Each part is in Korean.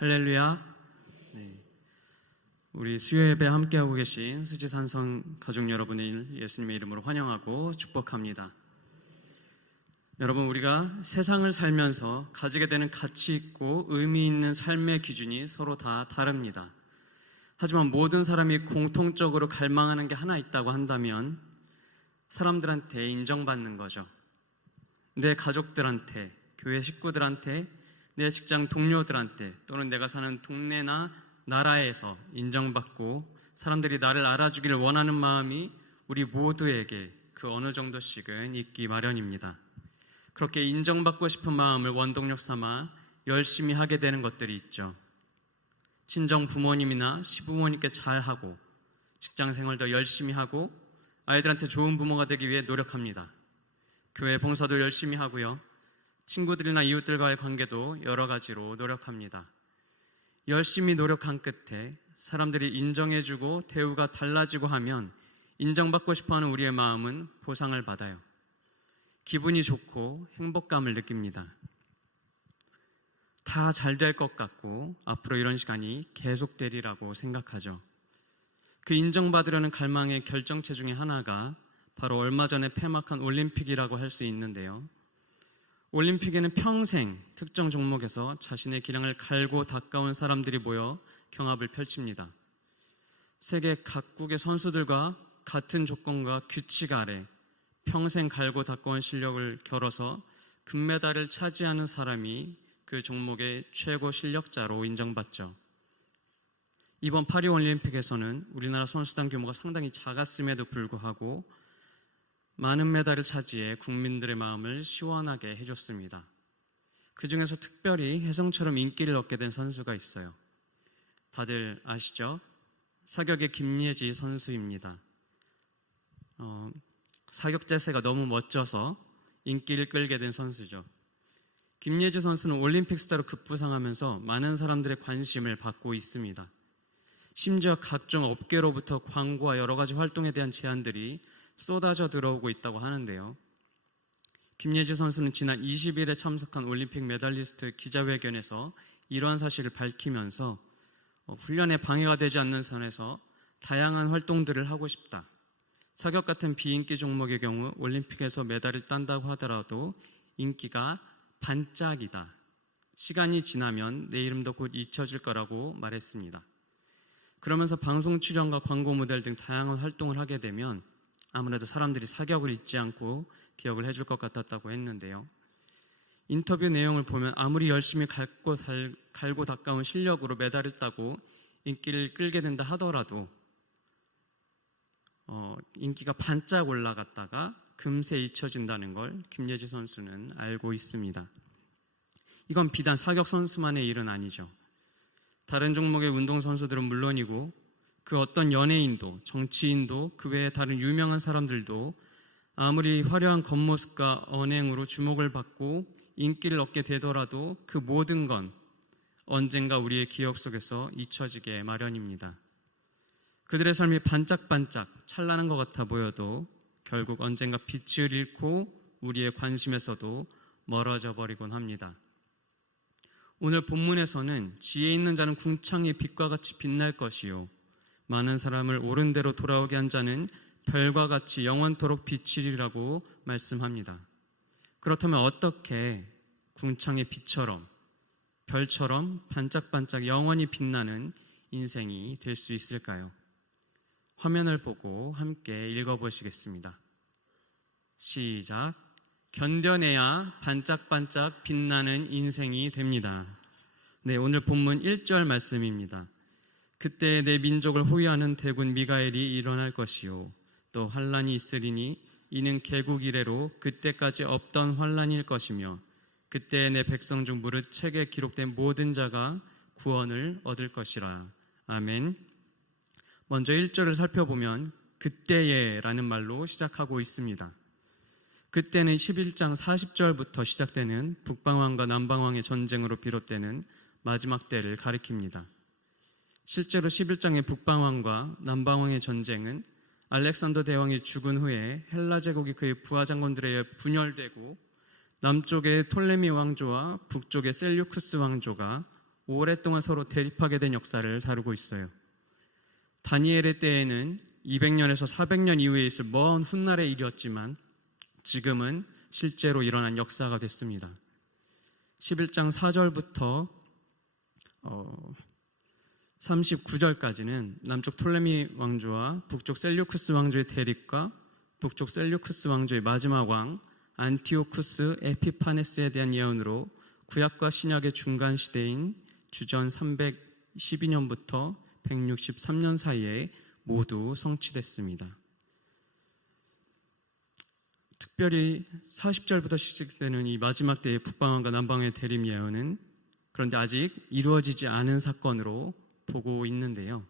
할렐루야. 네. 우리 수요 예배 함께하고 계신 수지산성 가족 여러분을 예수님의 이름으로 환영하고 축복합니다. 여러분, 우리가 세상을 살면서 가지게 되는 가치 있고 의미 있는 삶의 기준이 서로 다 다릅니다. 하지만 모든 사람이 공통적으로 갈망하는 게 하나 있다고 한다면 사람들한테 인정받는 거죠. 내 가족들한테, 교회 식구들한테, 내 직장 동료들한테, 또는 내가 사는 동네나 나라에서 인정받고 사람들이 나를 알아주기를 원하는 마음이 우리 모두에게 그 어느 정도씩은 있기 마련입니다. 그렇게 인정받고 싶은 마음을 원동력 삼아 열심히 하게 되는 것들이 있죠. 친정 부모님이나 시부모님께 잘하고, 직장 생활도 열심히 하고, 아이들한테 좋은 부모가 되기 위해 노력합니다. 교회 봉사도 열심히 하고요. 친구들이나 이웃들과의 관계도 여러 가지로 노력합니다. 열심히 노력한 끝에 사람들이 인정해주고 대우가 달라지고 하면 인정받고 싶어하는 우리의 마음은 보상을 받아요. 기분이 좋고 행복감을 느낍니다. 다 잘 될 것 같고 앞으로 이런 시간이 계속되리라고 생각하죠. 그 인정받으려는 갈망의 결정체 중에 하나가 바로 얼마 전에 폐막한 올림픽이라고 할 수 있는데요. 올림픽에는 평생 특정 종목에서 자신의 기량을 갈고 닦아온 사람들이 모여 경합을 펼칩니다. 세계 각국의 선수들과 같은 조건과 규칙 아래 평생 갈고 닦아온 실력을 겨뤄서 금메달을 차지하는 사람이 그 종목의 최고 실력자로 인정받죠. 이번 파리올림픽에서는 우리나라 선수단 규모가 상당히 작았음에도 불구하고 많은 메달을 차지해 국민들의 마음을 시원하게 해줬습니다. 그 중에서 특별히 혜성처럼 인기를 얻게 된 선수가 있어요. 다들 아시죠? 사격의 김예지 선수입니다. 사격 자세가 너무 멋져서 인기를 끌게 된 선수죠. 김예지 선수는 올림픽 스타로 급부상하면서 많은 사람들의 관심을 받고 있습니다. 심지어 각종 업계로부터 광고와 여러 가지 활동에 대한 제안들이 쏟아져 들어오고 있다고 하는데요. 김예지 선수는 지난 20일에 참석한 올림픽 메달리스트 기자회견에서 이러한 사실을 밝히면서 훈련에 방해가 되지 않는 선에서 다양한 활동들을 하고 싶다. 사격 같은 비인기 종목의 경우 올림픽에서 메달을 딴다고 하더라도 인기가 반짝이다. 시간이 지나면 내 이름도 곧 잊혀질 거라고 말했습니다. 그러면서 방송 출연과 광고 모델 등 다양한 활동을 하게 되면 아무래도 사람들이 사격을 잊지 않고 기억을 해줄 것 같았다고 했는데요. 인터뷰 내용을 보면 아무리 열심히 갈고 닦아온 실력으로 메달을 따고 인기를 끌게 된다 하더라도 인기가 반짝 올라갔다가 금세 잊혀진다는 걸 김예지 선수는 알고 있습니다. 이건 비단 사격 선수만의 일은 아니죠. 다른 종목의 운동선수들은 물론이고 그 어떤 연예인도, 정치인도, 그 외에 다른 유명한 사람들도 아무리 화려한 겉모습과 언행으로 주목을 받고 인기를 얻게 되더라도 그 모든 건 언젠가 우리의 기억 속에서 잊혀지게 마련입니다. 그들의 삶이 반짝반짝 찬란한 것 같아 보여도 결국 언젠가 빛을 잃고 우리의 관심에서도 멀어져 버리곤 합니다. 오늘 본문에서는 지혜 있는 자는 궁창의 빛과 같이 빛날 것이요 많은 사람을 옳은 대로 돌아오게 한 자는 별과 같이 영원토록 비치리라고 말씀합니다. 그렇다면 어떻게 궁창의 빛처럼 별처럼 반짝반짝 영원히 빛나는 인생이 될 수 있을까요? 화면을 보고 함께 읽어보시겠습니다. 시작. 견뎌내야 반짝반짝 빛나는 인생이 됩니다. 네, 오늘 본문 1절 말씀입니다. 그때 내 민족을 호위하는 대군 미가엘이 일어날 것이요 또 환란이 있으리니 이는 개국 이래로 그때까지 없던 환란일 것이며 그때 내 백성 중 무릇 책에 기록된 모든 자가 구원을 얻을 것이라. 아멘. 먼저 1절을 살펴보면 그때에 라는 말로 시작하고 있습니다. 그때는 11장 40절부터 시작되는 북방왕과 남방왕의 전쟁으로 비롯되는 마지막 때를 가리킵니다. 실제로 11장의 북방왕과 남방왕의 전쟁은 알렉산더 대왕이 죽은 후에 헬라 제국이 그의 부하 장군들에 의해 분열되고 남쪽의 톨레미 왕조와 북쪽의 셀류크스 왕조가 오랫동안 서로 대립하게 된 역사를 다루고 있어요. 다니엘의 때에는 200년에서 400년 이후에 있을 먼 훗날의 일이었지만 지금은 실제로 일어난 역사가 됐습니다. 11장 4절부터 39절까지는 남쪽 톨레미 왕조와 북쪽 셀류쿠스 왕조의 대립과 북쪽 셀류쿠스 왕조의 마지막 왕 안티오쿠스 에피파네스에 대한 예언으로 구약과 신약의 중간 시대인 주전 312년부터 163년 사이에 모두 성취됐습니다. 특별히 40절부터 시작되는 이 마지막 때의 북방왕과 남방의 대립 예언은 그런데 아직 이루어지지 않은 사건으로 보고 있는데요.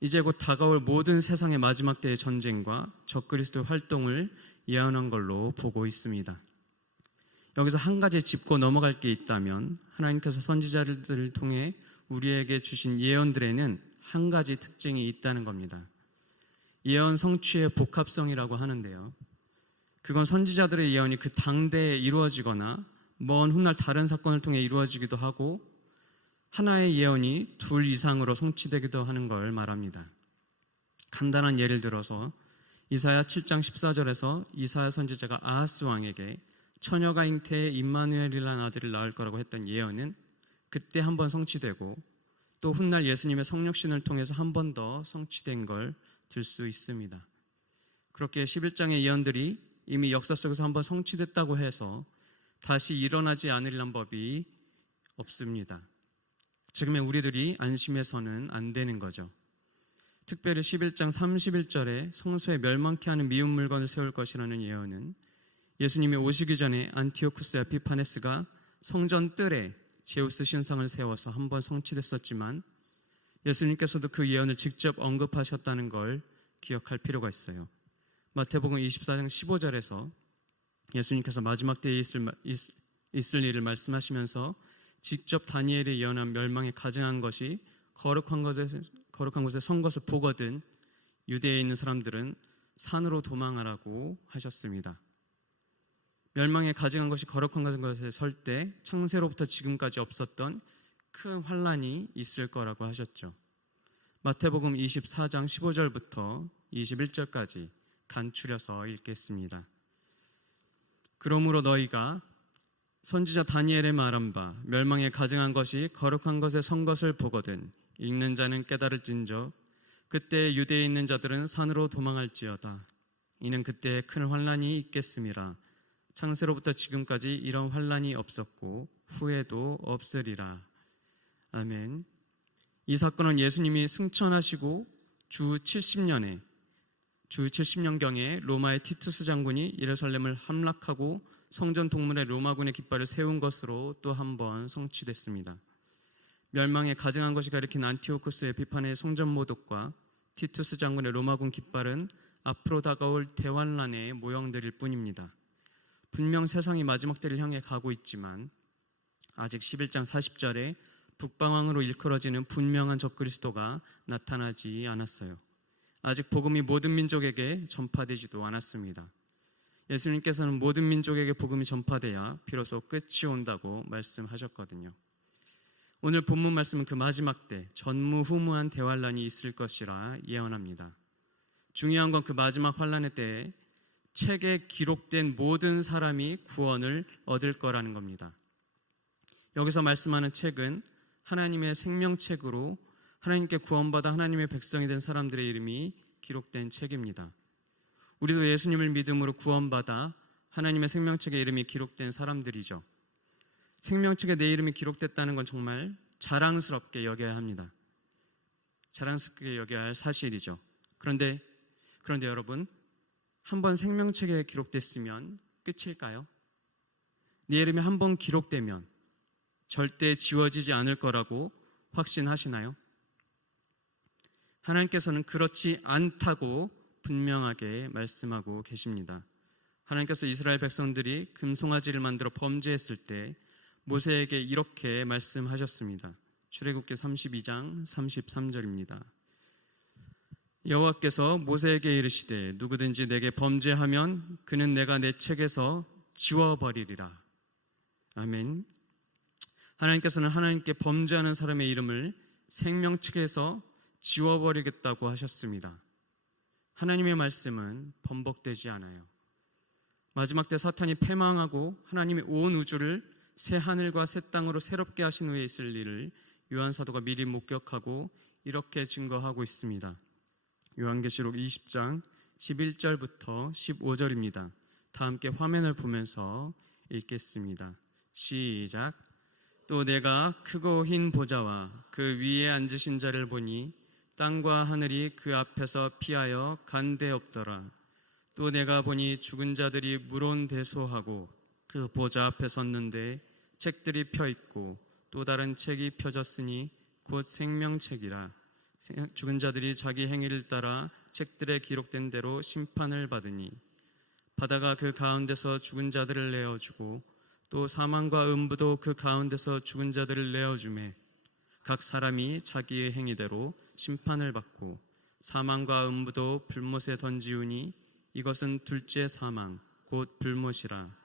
이제 곧 다가올 모든 세상의 마지막 때의 전쟁과 적그리스도의 활동을 예언한 걸로 보고 있습니다. 여기서 한 가지 짚고 넘어갈 게 있다면 하나님께서 선지자들을 통해 우리에게 주신 예언들에는 한 가지 특징이 있다는 겁니다. 예언 성취의 복합성이라고 하는데요. 그건 선지자들의 예언이 그 당대에 이루어지거나 먼 훗날 다른 사건을 통해 이루어지기도 하고 하나의 예언이 둘 이상으로 성취되기도 하는 걸 말합니다. 간단한 예를 들어서 이사야 7장 14절에서 이사야 선지자가 아하스 왕에게 처녀가 잉태해 임마누엘이라는 아들을 낳을 거라고 했던 예언은 그때 한 번 성취되고 또 훗날 예수님의 성육신을 통해서 한 번 더 성취된 걸 들 수 있습니다. 그렇게 11장의 예언들이 이미 역사 속에서 한 번 성취됐다고 해서 다시 일어나지 않으리란 법이 없습니다. 지금의 우리들이 안심해서는 안 되는 거죠. 특별히 11장 31절에 성소에 멸망케 하는 미운 물건을 세울 것이라는 예언은 예수님이 오시기 전에 안티오쿠스 에피파네스가 성전 뜰에 제우스 신상을 세워서 한 번 성취됐었지만 예수님께서도 그 예언을 직접 언급하셨다는 걸 기억할 필요가 있어요. 마태복음 24장 15절에서 예수님께서 마지막 때에 있을 일을 말씀하시면서 직접 다니엘이 예언한 멸망에 가증한 것이 거룩한 곳에 선 것을 보거든 유대에 있는 사람들은 산으로 도망하라고 하셨습니다. 멸망에 가증한 것이 거룩한 것에 설 때 창세로부터 지금까지 없었던 큰 환란이 있을 거라고 하셨죠. 마태복음 24장 15절부터 21절까지 간추려서 읽겠습니다. 그러므로 너희가 선지자 다니엘의 말한 바 멸망에 가증한 것이 거룩한 것에 선 것을 보거든 읽는 자는 깨달을진저 그때 유대에 있는 자들은 산으로 도망할지어다. 이는 그때에 큰 환란이 있겠음이라. 창세로부터 지금까지 이런 환란이 없었고 후에도 없으리라. 아멘. 이 사건은 예수님이 승천하시고 주 70년경에 로마의 티투스 장군이 예루살렘을 함락하고 성전 동문에 로마군의 깃발을 세운 것으로 또 한 번 성취됐습니다. 멸망에 가증한 것이 가리킨 안티오쿠스 에피파네의 성전 모독과 티투스 장군의 로마군 깃발은 앞으로 다가올 대환란의 모형들일 뿐입니다. 분명 세상이 마지막 때를 향해 가고 있지만 아직 11장 40절에 북방왕으로 일컬어지는 분명한 적그리스도가 나타나지 않았어요. 아직 복음이 모든 민족에게 전파되지도 않았습니다. 예수님께서는 모든 민족에게 복음이 전파돼야 비로소 끝이 온다고 말씀하셨거든요. 오늘 본문 말씀은 그 마지막 때 전무후무한 대환란이 있을 것이라 예언합니다. 중요한 건 그 마지막 환란의 때에 책에 기록된 모든 사람이 구원을 얻을 거라는 겁니다. 여기서 말씀하는 책은 하나님의 생명책으로 하나님께 구원받아 하나님의 백성이 된 사람들의 이름이 기록된 책입니다. 우리도 예수님을 믿음으로 구원받아 하나님의 생명책에 이름이 기록된 사람들이죠. 생명책에 내 이름이 기록됐다는 건 정말 자랑스럽게 여겨야 합니다. 자랑스럽게 여겨야 할 사실이죠. 그런데 여러분, 한번 생명책에 기록됐으면 끝일까요? 내 이름이 한번 기록되면 절대 지워지지 않을 거라고 확신하시나요? 하나님께서는 그렇지 않다고 분명하게 말씀하고 계십니다. 하나님께서 이스라엘 백성들이 금송아지를 만들어 범죄했을 때 모세에게 이렇게 말씀하셨습니다. 출애굽기 32장 33절입니다. 여호와께서 모세에게 이르시되 누구든지 내게 범죄하면 그는 내가 내 책에서 지워버리리라. 아멘. 하나님께서는 하나님께 범죄하는 사람의 이름을 생명책에서 지워버리겠다고 하셨습니다. 하나님의 말씀은 번복되지 않아요. 마지막 때 사탄이 패망하고 하나님이 온 우주를 새 하늘과 새 땅으로 새롭게 하신 후에 있을 일을 요한 사도가 미리 목격하고 이렇게 증거하고 있습니다. 요한계시록 20장 11절부터 15절입니다. 다 함께 화면을 보면서 읽겠습니다. 시작. 또 내가 크고 흰 보좌와 그 위에 앉으신 자를 보니 땅과 하늘이 그 앞에서 피하여 간데 없더라. 또 내가 보니 죽은 자들이 물온대소하고 그 보좌 앞에 섰는데 책들이 펴 있고 또 다른 책이 펴졌으니 곧 생명책이라. 죽은 자들이 자기 행위를 따라 책들에 기록된 대로 심판을 받으니 바다가 그 가운데서 죽은 자들을 내어주고 또 사망과 음부도 그 가운데서 죽은 자들을 내어주매 각 사람이 자기의 행위대로 심판을 받고 사망과 음부도 불못에 던지우니 이것은 둘째 사망 곧 불못이라.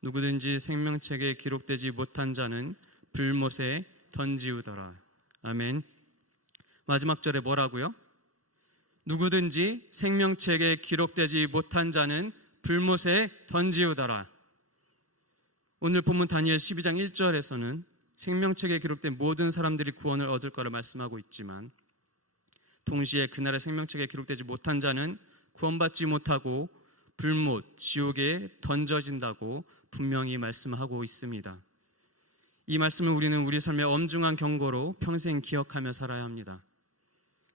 누구든지 생명책에 기록되지 못한 자는 불못에 던지우더라. 아멘. 마지막 절에 뭐라고요? 누구든지 생명책에 기록되지 못한 자는 불못에 던지우더라. 오늘 본문 다니엘 12장 1절에서는 생명책에 기록된 모든 사람들이 구원을 얻을 거라 말씀하고 있지만 동시에 그날의 생명책에 기록되지 못한 자는 구원받지 못하고 불못, 지옥에 던져진다고 분명히 말씀하고 있습니다. 이 말씀을 우리는 우리 삶의 엄중한 경고로 평생 기억하며 살아야 합니다.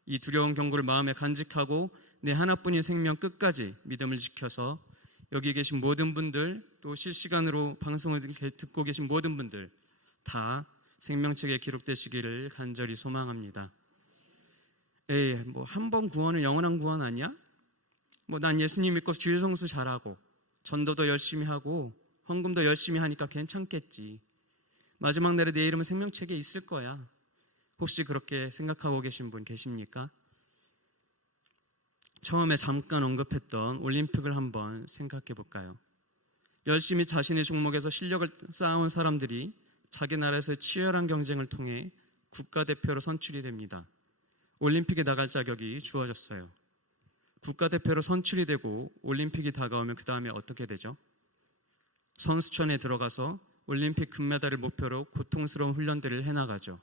이 두려운 경고를 마음에 간직하고 내 하나뿐인 생명 끝까지 믿음을 지켜서 여기 계신 모든 분들, 또 실시간으로 방송을 듣고 계신 모든 분들 다 생명책에 기록되시기를 간절히 소망합니다. 뭐 한 번 구원은 영원한 구원 아니야? 난 예수님 믿고 주일 성수 잘하고 전도도 열심히 하고 헌금도 열심히 하니까 괜찮겠지. 마지막 날에 내 이름은 생명책에 있을 거야. 혹시 그렇게 생각하고 계신 분 계십니까? 처음에 잠깐 언급했던 올림픽을 한번 생각해 볼까요? 열심히 자신의 종목에서 실력을 쌓아온 사람들이 자기 나라에서의 치열한 경쟁을 통해 국가대표로 선출이 됩니다. 올림픽에 나갈 자격이 주어졌어요. 국가대표로 선출이 되고 올림픽이 다가오면 그 다음에 어떻게 되죠? 선수촌에 들어가서 올림픽 금메달을 목표로 고통스러운 훈련들을 해나가죠.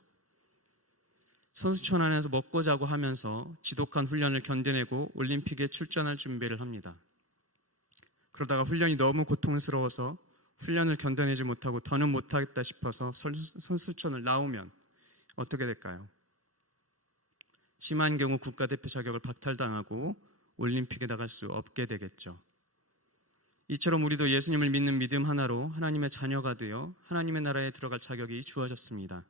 선수촌 안에서 먹고 자고 하면서 지독한 훈련을 견뎌내고 올림픽에 출전할 준비를 합니다. 그러다가 훈련이 너무 고통스러워서 훈련을 견뎌내지 못하고 더는 못하겠다 싶어서 선수촌을 나오면 어떻게 될까요? 심한 경우 국가대표 자격을 박탈당하고 올림픽에 나갈 수 없게 되겠죠. 이처럼 우리도 예수님을 믿는 믿음 하나로 하나님의 자녀가 되어 하나님의 나라에 들어갈 자격이 주어졌습니다.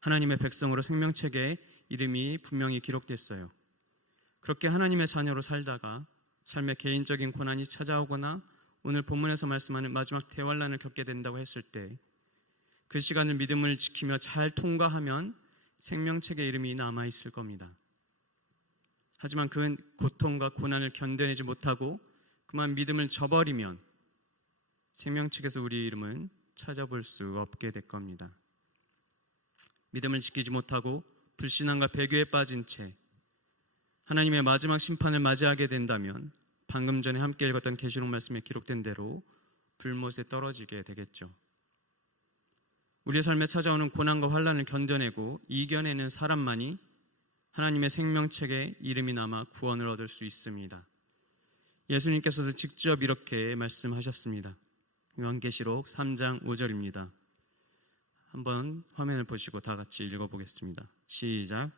하나님의 백성으로 생명책에 이름이 분명히 기록됐어요. 그렇게 하나님의 자녀로 살다가 삶의 개인적인 고난이 찾아오거나 오늘 본문에서 말씀하는 마지막 대환란을 겪게 된다고 했을 때 그 시간을 믿음을 지키며 잘 통과하면 생명책에 이름이 남아있을 겁니다. 하지만 그 고통과 고난을 견뎌내지 못하고 그만 믿음을 저버리면 생명책에서 우리의 이름은 찾아볼 수 없게 될 겁니다. 믿음을 지키지 못하고 불신앙과 배교에 빠진 채 하나님의 마지막 심판을 맞이하게 된다면 방금 전에 함께 읽었던 계시록 말씀에 기록된 대로 불못에 떨어지게 되겠죠. 우리의 삶에 찾아오는 고난과 환난을 견뎌내고 이겨내는 사람만이 하나님의 생명책에 이름이 남아 구원을 얻을 수 있습니다. 예수님께서도 직접 이렇게 말씀하셨습니다. 요한계시록 3장 5절입니다. 한번 화면을 보시고 다 같이 읽어보겠습니다. 시작.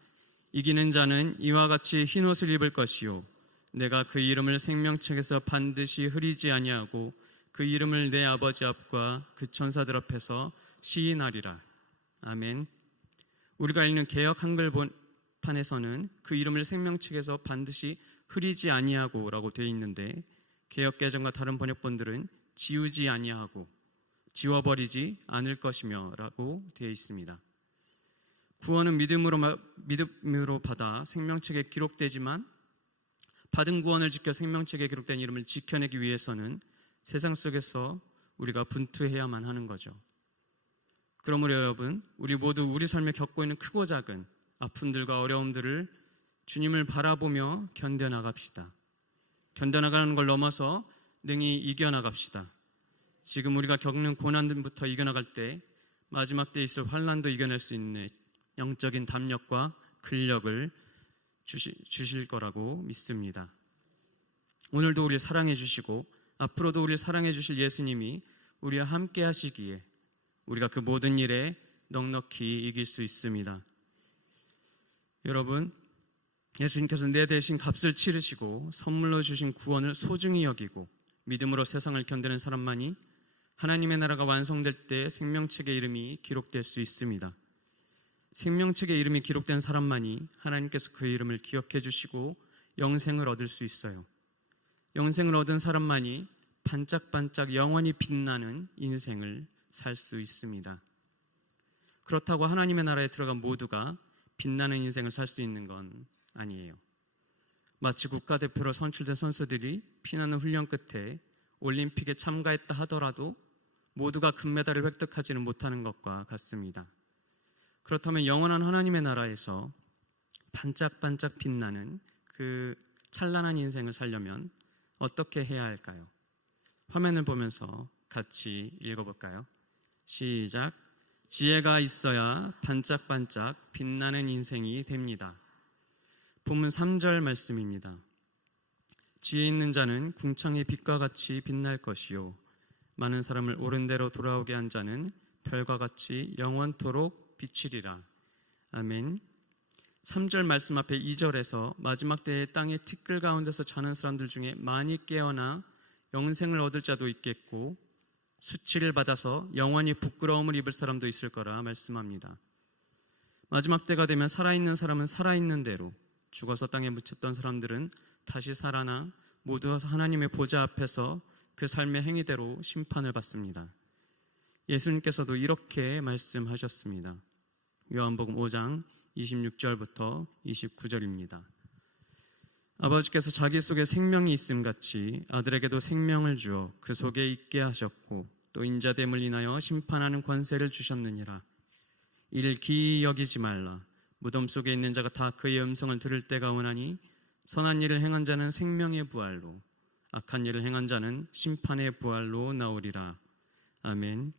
이기는 자는 이와 같이 흰옷을 입을 것이요 내가 그 이름을 생명책에서 반드시 흐리지 아니하고 그 이름을 내 아버지 앞과 그 천사들 앞에서 시인하리라. 아멘. 우리가 읽는 개역 한글판에서는 그 이름을 생명책에서 반드시 흐리지 아니하고 라고 되어 있는데 개역 개정과 다른 번역본들은 지우지 아니하고 지워버리지 않을 것이며 라고 되어 있습니다. 구원은 믿음으로 받아 생명책에 기록되지만 받은 구원을 지켜 생명책에 기록된 이름을 지켜내기 위해서는 세상 속에서 우리가 분투해야만 하는 거죠. 그러므로 여러분, 우리 모두 우리 삶에 겪고 있는 크고 작은 아픔들과 어려움들을 주님을 바라보며 견뎌나갑시다. 견뎌나가는 걸 넘어서 능히 이겨나갑시다. 지금 우리가 겪는 고난부터 이겨나갈 때 마지막 때에 있을 환난도 이겨낼 수 있는 영적인 담력과 근력을 주실 거라고 믿습니다. 오늘도 우리를 사랑해 주시고 앞으로도 우리를 사랑해 주실 예수님이 우리와 함께 하시기에 우리가 그 모든 일에 넉넉히 이길 수 있습니다. 여러분, 예수님께서 내 대신 값을 치르시고 선물로 주신 구원을 소중히 여기고 믿음으로 세상을 견디는 사람만이 하나님의 나라가 완성될 때 생명책의 이름이 기록될 수 있습니다. 생명책의 이름이 기록된 사람만이 하나님께서 그 이름을 기억해 주시고 영생을 얻을 수 있어요. 영생을 얻은 사람만이 반짝반짝 영원히 빛나는 인생을 살 수 있습니다. 그렇다고 하나님의 나라에 들어간 모두가 빛나는 인생을 살 수 있는 건 아니에요. 마치 국가대표로 선출된 선수들이 피나는 훈련 끝에 올림픽에 참가했다 하더라도 모두가 금메달을 획득하지는 못하는 것과 같습니다. 그렇다면 영원한 하나님의 나라에서 반짝반짝 빛나는 그 찬란한 인생을 살려면 어떻게 해야 할까요? 화면을 보면서 같이 읽어볼까요? 시작. 지혜가 있어야 반짝반짝 빛나는 인생이 됩니다. 본문 3절 말씀입니다. 지혜 있는 자는 궁창의 빛과 같이 빛날 것이요 많은 사람을 옳은 대로 돌아오게 한 자는 별과 같이 영원토록 비치리라. 아멘. 3절 말씀 앞에 2절에서 마지막 때의 땅의 티끌 가운데서 자는 사람들 중에 많이 깨어나 영생을 얻을 자도 있겠고 수치를 받아서 영원히 부끄러움을 입을 사람도 있을 거라 말씀합니다. 마지막 때가 되면 살아있는 사람은 살아있는 대로, 죽어서 땅에 묻혔던 사람들은 다시 살아나 모두 하나님의 보좌 앞에서 그 삶의 행위대로 심판을 받습니다. 예수님께서도 이렇게 말씀하셨습니다. 요한복음 5장 26절부터 29절입니다. 아버지께서 자기 속에 생명이 있음 같이 아들에게도 생명을 주어 그 속에 있게 하셨고 또 인자됨을 인하여 심판하는 권세를 주셨느니라. 이를 기이 여기지 말라. 무덤 속에 있는 자가 다 그의 음성을 들을 때가 오나니 선한 일을 행한 자는 생명의 부활로 악한 일을 행한 자는 심판의 부활로 나오리라. 아멘.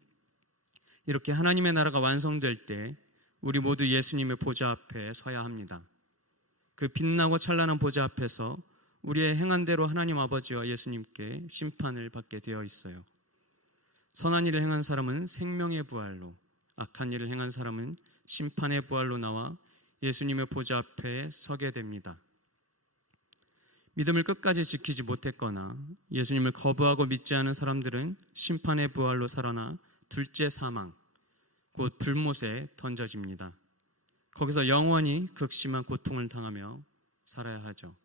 이렇게 하나님의 나라가 완성될 때 우리 모두 예수님의 보좌 앞에 서야 합니다. 그 빛나고 찬란한 보좌 앞에서 우리의 행한 대로 하나님 아버지와 예수님께 심판을 받게 되어 있어요. 선한 일을 행한 사람은 생명의 부활로, 악한 일을 행한 사람은 심판의 부활로 나와 예수님의 보좌 앞에 서게 됩니다. 믿음을 끝까지 지키지 못했거나 예수님을 거부하고 믿지 않은 사람들은 심판의 부활로 살아나 둘째 사망, 곧 불못에 던져집니다. 거기서 영원히 극심한 고통을 당하며 살아야 하죠.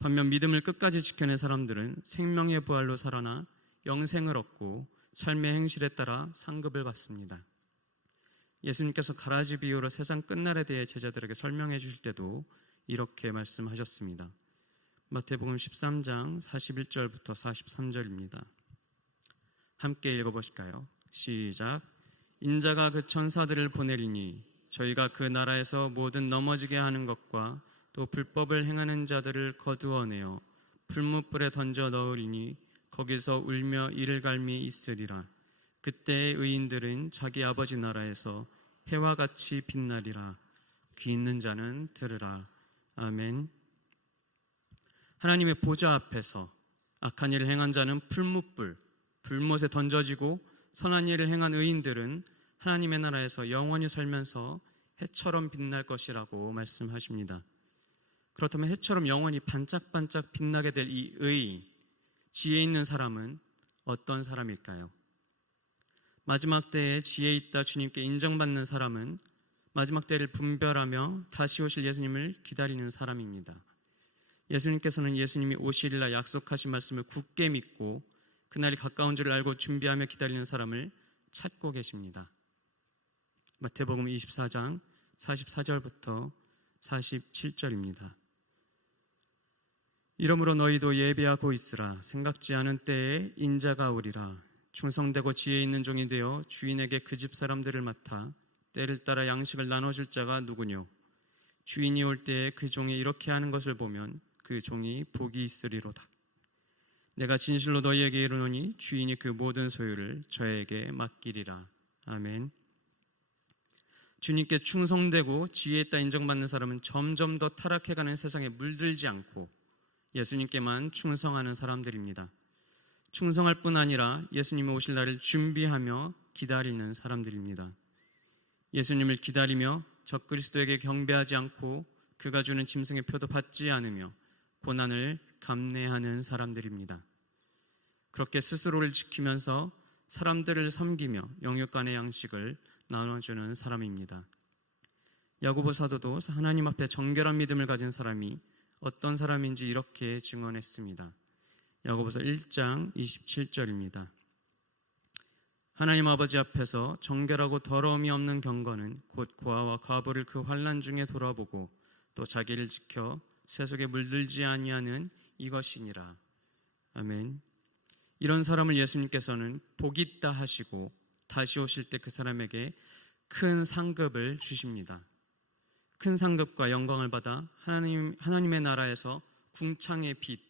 반면 믿음을 끝까지 지켜낸 사람들은 생명의 부활로 살아나 영생을 얻고 삶의 행실에 따라 상급을 받습니다. 예수님께서 가라지 비유로 세상 끝날에 대해 제자들에게 설명해 주실 때도 이렇게 말씀하셨습니다. 마태복음 13장 41절부터 43절입니다. 함께 읽어보실까요? 시작. 인자가 그 천사들을 보내리니 저희가 그 나라에서 모든 넘어지게 하는 것과 또 불법을 행하는 자들을 거두어내어 불못불에 던져 넣으리니 거기서 울며 이를 갈미 있으리라. 그때의 의인들은 자기 아버지 나라에서 해와 같이 빛나리라. 귀 있는 자는 들으라. 아멘. 하나님의 보좌 앞에서 악한 일을 행한 자는 불못에 던져지고 선한 일을 행한 의인들은 하나님의 나라에서 영원히 살면서 해처럼 빛날 것이라고 말씀하십니다. 그렇다면 해처럼 영원히 반짝반짝 빛나게 될 이 의인, 지혜 있는 사람은 어떤 사람일까요? 마지막 때에 지혜 있다 주님께 인정받는 사람은 마지막 때를 분별하며 다시 오실 예수님을 기다리는 사람입니다. 예수님께서는 예수님이 오시리라 약속하신 말씀을 굳게 믿고 그날이 가까운 줄 알고 준비하며 기다리는 사람을 찾고 계십니다. 마태복음 24장 44절부터 47절입니다. 이러므로 너희도 예비하고 있으라. 생각지 않은 때에 인자가 오리라. 충성되고 지혜 있는 종이 되어 주인에게 그 집 사람들을 맡아 때를 따라 양식을 나눠줄 자가 누구뇨? 주인이 올 때에 그 종이 이렇게 하는 것을 보면 그 종이 복이 있으리로다. 내가 진실로 너희에게 이르노니 주인이 그 모든 소유를 저에게 맡기리라. 아멘. 주님께 충성되고 지혜 있다 인정받는 사람은 점점 더 타락해가는 세상에 물들지 않고 예수님께만 충성하는 사람들입니다. 충성할 뿐 아니라 예수님이 오실 날을 준비하며 기다리는 사람들입니다. 예수님을 기다리며 적그리스도에게 경배하지 않고 그가 주는 짐승의 표도 받지 않으며 고난을 감내하는 사람들입니다. 그렇게 스스로를 지키면서 사람들을 섬기며 영육 간의 양식을 나눠주는 사람입니다. 야고보 사도도 하나님 앞에 정결한 믿음을 가진 사람이 어떤 사람인지 이렇게 증언했습니다. 야고보서 1장 27절입니다. 하나님 아버지 앞에서 정결하고 더러움이 없는 경건은 곧 고아와 과부를 그 환난 중에 돌아보고 또 자기를 지켜 세속에 물들지 아니하는 이것이니라. 아멘. 이런 사람을 예수님께서는 복 있다 하시고 다시 오실 때 그 사람에게 큰 상급을 주십니다. 큰 상급과 영광을 받아 하나님의 나라에서 궁창의 빛,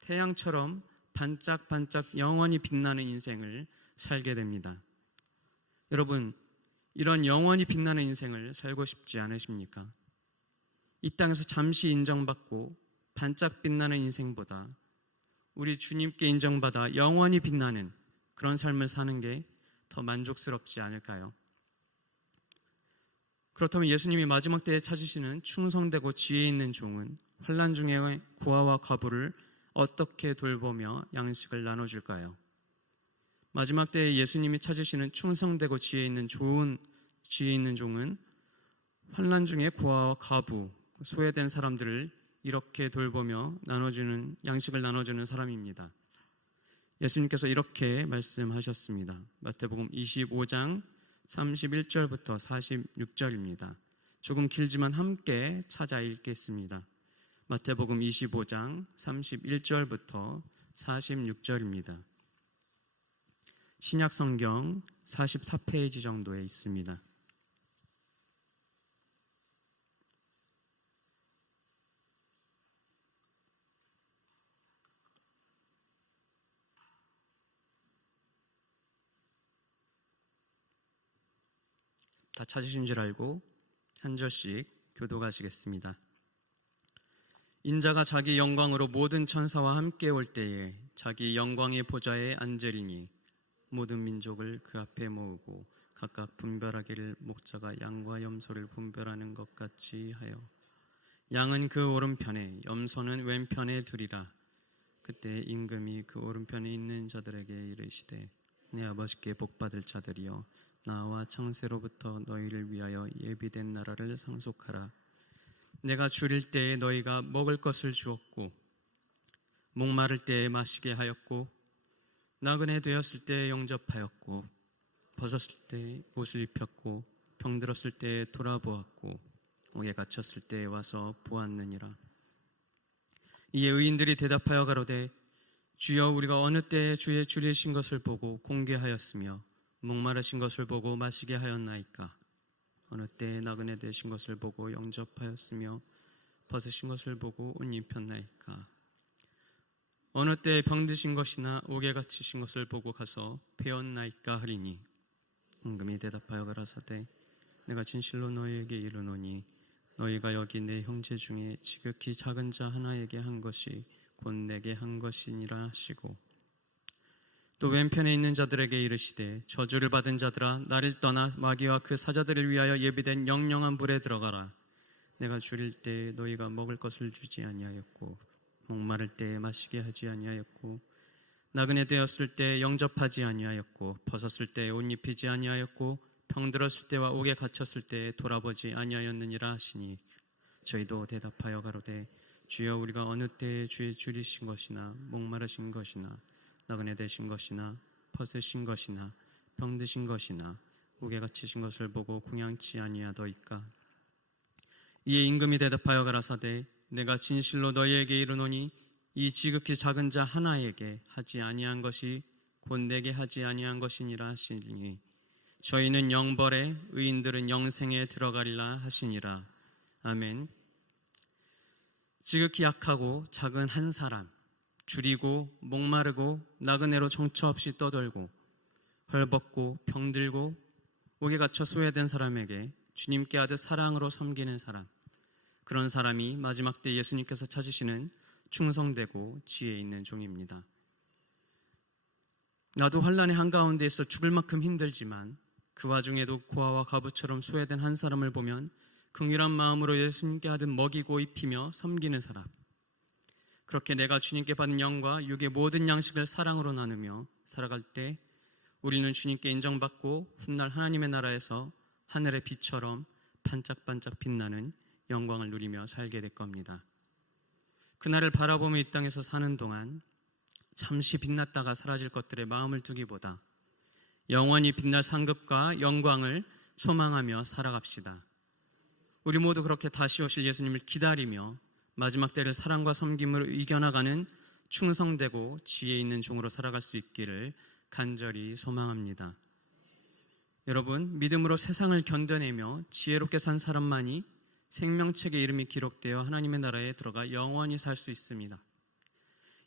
태양처럼 반짝반짝 영원히 빛나는 인생을 살게 됩니다. 여러분, 이런 영원히 빛나는 인생을 살고 싶지 않으십니까? 이 땅에서 잠시 인정받고 반짝 빛나는 인생보다 우리 주님께 인정받아 영원히 빛나는 그런 삶을 사는 게 더 만족스럽지 않을까요? 그렇다면 예수님이 마지막 때에 찾으시는 충성되고 지혜 있는 종은 환난 중에 고아와 과부를 어떻게 돌보며 양식을 나눠줄까요? 마지막 때에 예수님이 찾으시는 충성되고 지혜 있는 종은 환난 중에 고아와 과부, 소외된 사람들을 이렇게 돌보며 양식을 나눠주는 사람입니다. 예수님께서 이렇게 말씀하셨습니다. 마태복음 25장 31절부터 46절입니다. 조금 길지만 함께 찾아 읽겠습니다. 마태복음 25장 31절부터 46절입니다. 신약성경 44페이지 정도에 있습니다. 다 찾으신 줄 알고 한 절씩 교독하시겠습니다. 인자가 자기 영광으로 모든 천사와 함께 올 때에 자기 영광의 보좌에 앉으리니 모든 민족을 그 앞에 모으고 각각 분별하기를 목자가 양과 염소를 분별하는 것 같이 하여 양은 그 오른편에 염소는 왼편에 두리라. 그때 임금이 그 오른편에 있는 자들에게 이르시되 내 아버지께 복받을 자들이여 나와 창세로부터 너희를 위하여 예비된 나라를 상속하라. 내가 줄일 때에 너희가 먹을 것을 주었고 목마를 때에 마시게 하였고 나그네 되었을 때에 영접하였고 벗었을 때에 옷을 입혔고 병들었을 때에 돌아보았고 옥에 갇혔을 때에 와서 보았느니라. 이에 의인들이 대답하여 가로되 주여 우리가 어느 때에 주의 줄이신 것을 보고 공개하였으며 목마르신 것을 보고 마시게 하였나이까? 어느 때에 나그네 되신 것을 보고 영접하였으며 벗으신 것을 보고 옷 입혔나이까? 어느 때에 병드신 것이나 옥에 갇히신 것을 보고 가서 배웠나이까 하리니 임금이 대답하여 가라사대 내가 진실로 너희에게 이르노니 너희가 여기 내 형제 중에 지극히 작은 자 하나에게 한 것이 곧 내게 한 것이니라 하시고 또 왼편에 있는 자들에게 이르시되 저주를 받은 자들아 나를 떠나 마귀와 그 사자들을 위하여 예비된 영영한 불에 들어가라. 내가 줄일 때에 너희가 먹을 것을 주지 아니하였고 목마를 때에 마시게 하지 아니하였고 나그네 되었을 때에 영접하지 아니하였고 벗었을 때에 옷 입히지 아니하였고 병들었을 때와 옥에 갇혔을 때에 돌아보지 아니하였느니라 하시니 저희도 대답하여 가로되 주여 우리가 어느 때에 주의 줄이신 것이나 목마르신 것이나 나그네 되신 것이나 벗으신 것이나 병드신 것이나 옥에 갇히신 것을 보고 궁양치 아니하더이까? 이에 임금이 대답하여 가라사대 내가 진실로 너희에게 이르노니 이 지극히 작은 자 하나에게 하지 아니한 것이 곧 내게 하지 아니한 것이니라 하시니 저희는 영벌에 의인들은 영생에 들어가리라 하시니라. 아멘. 지극히 약하고 작은 한 사람, 줄이고 목마르고 나그네로 정처 없이 떠돌고 헐벗고 병들고 옥에 갇혀 소외된 사람에게 주님께 하듯 사랑으로 섬기는 사람, 그런 사람이 마지막 때 예수님께서 찾으시는 충성되고 지혜 있는 종입니다. 나도 환난의 한가운데 있어 죽을 만큼 힘들지만 그 와중에도 고아와 과부처럼 소외된 한 사람을 보면 긍휼한 마음으로 예수님께 하듯 먹이고 입히며 섬기는 사람, 그렇게 내가 주님께 받은 영과 육의 모든 양식을 사랑으로 나누며 살아갈 때 우리는 주님께 인정받고 훗날 하나님의 나라에서 하늘의 빛처럼 반짝반짝 빛나는 영광을 누리며 살게 될 겁니다. 그날을 바라보며 이 땅에서 사는 동안 잠시 빛났다가 사라질 것들에 마음을 두기보다 영원히 빛날 상급과 영광을 소망하며 살아갑시다. 우리 모두 그렇게 다시 오실 예수님을 기다리며 마지막 때를 사랑과 섬김으로 이겨나가는 충성되고 지혜 있는 종으로 살아갈 수 있기를 간절히 소망합니다. 여러분, 믿음으로 세상을 견뎌내며 지혜롭게 산 사람만이 생명책의 이름이 기록되어 하나님의 나라에 들어가 영원히 살 수 있습니다.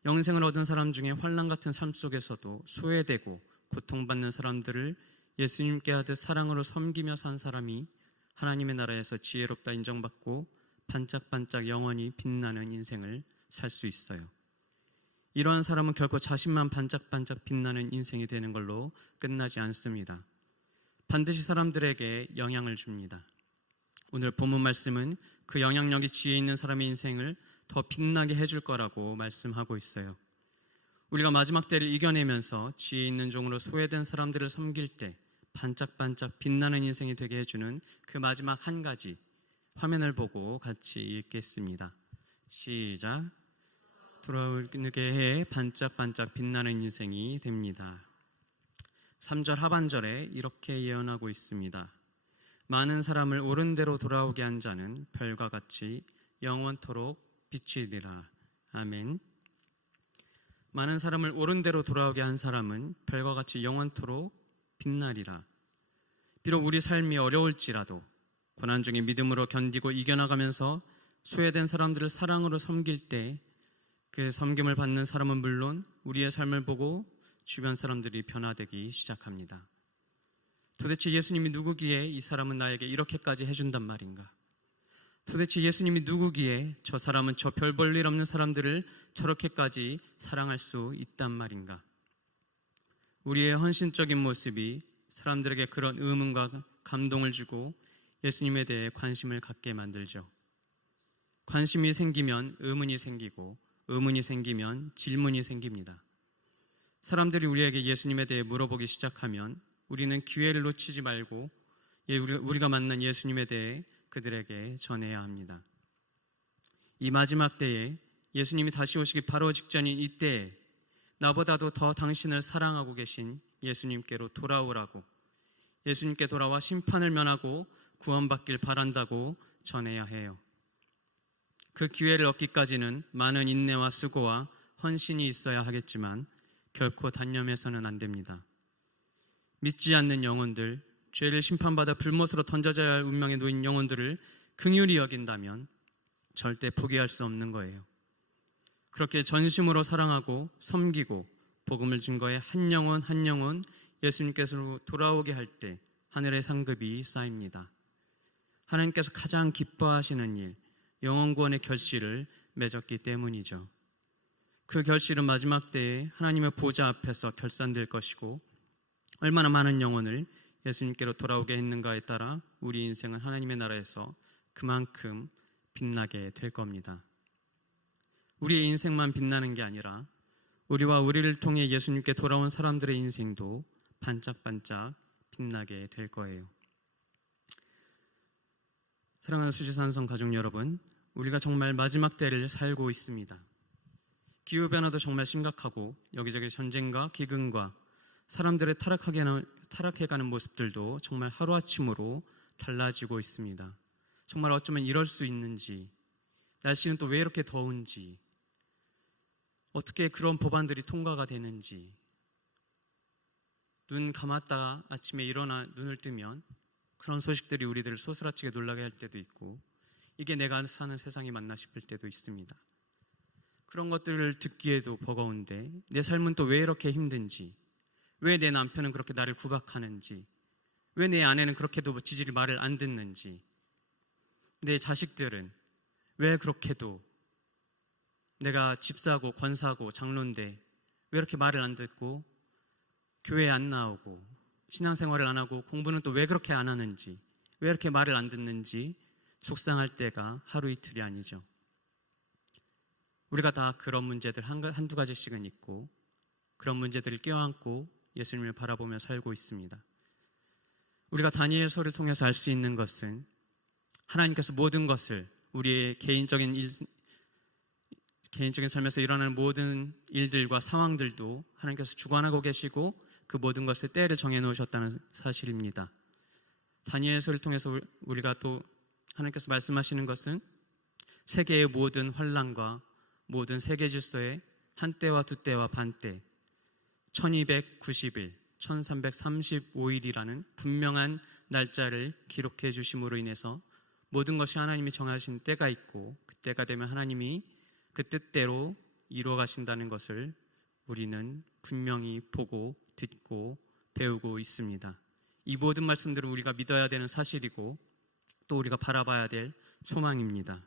영생을 얻은 사람 중에 환난 같은 삶 속에서도 소외되고 고통받는 사람들을 예수님께 하듯 사랑으로 섬기며 산 사람이 하나님의 나라에서 지혜롭다 인정받고 반짝반짝 영원히 빛나는 인생을 살 수 있어요. 이러한 사람은 결코 자신만 반짝반짝 빛나는 인생이 되는 걸로 끝나지 않습니다. 반드시 사람들에게 영향을 줍니다. 오늘 본문 말씀은 그 영향력이 지혜 있는 사람의 인생을 더 빛나게 해줄 거라고 말씀하고 있어요. 우리가 마지막 때를 이겨내면서 지혜 있는 종으로 소외된 사람들을 섬길 때 반짝반짝 빛나는 인생이 되게 해주는 그 마지막 한 가지, 화면을 보고 같이 읽겠습니다. 시작. 돌아오게 해 반짝반짝 빛나는 인생이 됩니다. 3절 하반절에 이렇게 예언하고 있습니다. 많은 사람을 옳은 대로 돌아오게 한 자는 별과 같이 영원토록 빛이리라. 아멘. 많은 사람을 옳은 대로 돌아오게 한 사람은 별과 같이 영원토록 빛나리라. 비록 우리 삶이 어려울지라도 고난 중에 믿음으로 견디고 이겨나가면서 소외된 사람들을 사랑으로 섬길 때 그 섬김을 받는 사람은 물론 우리의 삶을 보고 주변 사람들이 변화되기 시작합니다. 도대체 예수님이 누구기에 이 사람은 나에게 이렇게까지 해준단 말인가? 도대체 예수님이 누구기에 저 사람은 저 별 볼 일 없는 사람들을 저렇게까지 사랑할 수 있단 말인가? 우리의 헌신적인 모습이 사람들에게 그런 의문과 감동을 주고 예수님에 대해 관심을 갖게 만들죠. 관심이 생기면 의문이 생기고 의문이 생기면 질문이 생깁니다. 사람들이 우리에게 예수님에 대해 물어보기 시작하면 우리는 기회를 놓치지 말고 우리가 만난 예수님에 대해 그들에게 전해야 합니다. 이 마지막 때에 예수님이 다시 오시기 바로 직전인 이때에 나보다도 더 당신을 사랑하고 계신 예수님께로 돌아오라고, 예수님께 돌아와 심판을 면하고 구원받길 바란다고 전해야 해요. 그 기회를 얻기까지는 많은 인내와 수고와 헌신이 있어야 하겠지만 결코 단념해서는 안 됩니다. 믿지 않는 영혼들, 죄를 심판받아 불못으로 던져져야 할 운명에 놓인 영혼들을 긍휼히 여긴다면 절대 포기할 수 없는 거예요. 그렇게 전심으로 사랑하고 섬기고 복음을 증거해 한 영혼 한 영혼 예수님께서 돌아오게 할 때 하늘의 상급이 쌓입니다. 하나님께서 가장 기뻐하시는 일, 영혼 구원의 결실을 맺었기 때문이죠. 그 결실은 마지막 때에 하나님의 보좌 앞에서 결산될 것이고 얼마나 많은 영혼을 예수님께로 돌아오게 했는가에 따라 우리 인생은 하나님의 나라에서 그만큼 빛나게 될 겁니다. 우리의 인생만 빛나는 게 아니라 우리와 우리를 통해 예수님께 돌아온 사람들의 인생도 반짝반짝 빛나게 될 거예요. 사랑하는 수지산성 가족 여러분, 우리가 정말 마지막 때를 살고 있습니다. 기후변화도 정말 심각하고 여기저기 전쟁과 기근과 사람들의 타락해가는 모습들도 정말 하루아침으로 달라지고 있습니다. 정말 어쩌면 이럴 수 있는지, 날씨는 또 왜 이렇게 더운지, 어떻게 그런 법안들이 통과가 되는지, 눈 감았다가 아침에 일어나 눈을 뜨면 그런 소식들이 우리들을 소스라치게 놀라게 할 때도 있고, 이게 내가 사는 세상이 맞나 싶을 때도 있습니다. 그런 것들을 듣기에도 버거운데 내 삶은 또 왜 이렇게 힘든지, 왜 내 남편은 그렇게 나를 구박하는지, 왜 내 아내는 그렇게도 지지를 말을 안 듣는지, 내 자식들은 왜 그렇게도 내가 집사고 권사고 장로인데 왜 이렇게 말을 안 듣고 교회에 안 나오고 신앙생활을 안 하고 공부는 또 왜 그렇게 안 하는지, 왜 이렇게 말을 안 듣는지 속상할 때가 하루 이틀이 아니죠. 우리가 다 그런 문제들 한두 가지씩은 있고, 그런 문제들을 껴안고 예수님을 바라보며 살고 있습니다. 우리가 다니엘서를 통해서 알 수 있는 것은 하나님께서 모든 것을 우리의 개인적인 삶에서 일어나는 모든 일들과 상황들도 하나님께서 주관하고 계시고 그 모든 것을 때를 정해 놓으셨다는 사실입니다. 다니엘서를 통해서 우리가 또 하나님께서 말씀하시는 것은 세계의 모든 환난과 모든 세계 질서의 한때와 두때와 반때, 1290일, 1335일이라는 분명한 날짜를 기록해 주심으로 인해서 모든 것이 하나님이 정하신 때가 있고, 그 때가 되면 하나님이 그 뜻대로 이루어 가신다는 것을 우리는 분명히 보고 듣고 배우고 있습니다. 이 모든 말씀들은 우리가 믿어야 되는 사실이고 또 우리가 바라봐야 될 소망입니다.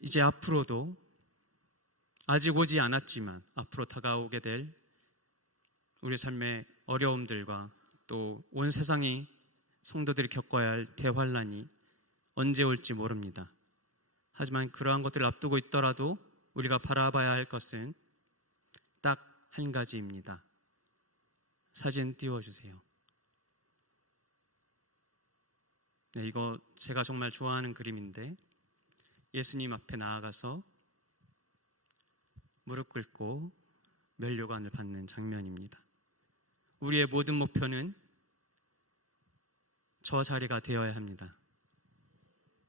이제 앞으로도 아직 오지 않았지만 앞으로 다가오게 될 우리 삶의 어려움들과 또 온 세상이 성도들이 겪어야 할 대환란이 언제 올지 모릅니다. 하지만 그러한 것들을 앞두고 있더라도 우리가 바라봐야 할 것은 딱 한 가지입니다. 사진 띄워주세요. 네, 이거 제가 정말 좋아하는 그림인데, 예수님 앞에 나아가서 무릎 꿇고 면류관을 받는 장면입니다. 우리의 모든 목표는 저 자리가 되어야 합니다.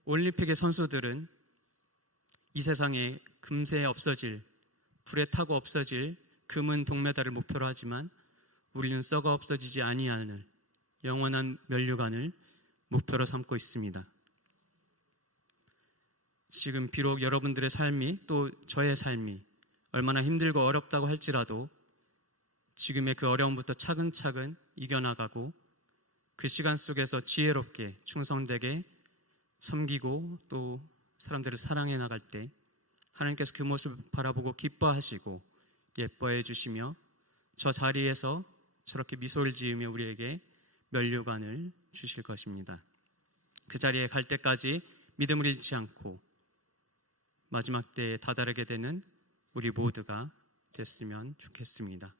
올림픽의 선수들은 이 세상에 금세 없어질, 불에 타고 없어질 금은 동메달을 목표로 하지만 우리는 썩어 없어지지 아니하는 영원한 면류관을 목표로 삼고 있습니다. 지금 비록 여러분들의 삶이 또 저의 삶이 얼마나 힘들고 어렵다고 할지라도 지금의 그 어려움부터 차근차근 이겨나가고 그 시간 속에서 지혜롭게 충성되게 섬기고 또 사람들을 사랑해 나갈 때 하나님께서 그 모습을 바라보고 기뻐하시고 예뻐해 주시며 저 자리에서 저렇게 미소를 지으며 우리에게 면류관을 주실 것입니다. 그 자리에 갈 때까지 믿음을 잃지 않고 마지막 때에 다다르게 되는 우리 모두가 됐으면 좋겠습니다.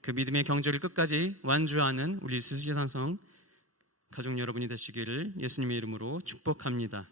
그 믿음의 경주를 끝까지 완주하는 우리 수지산성 가족 여러분이 되시기를 예수님의 이름으로 축복합니다.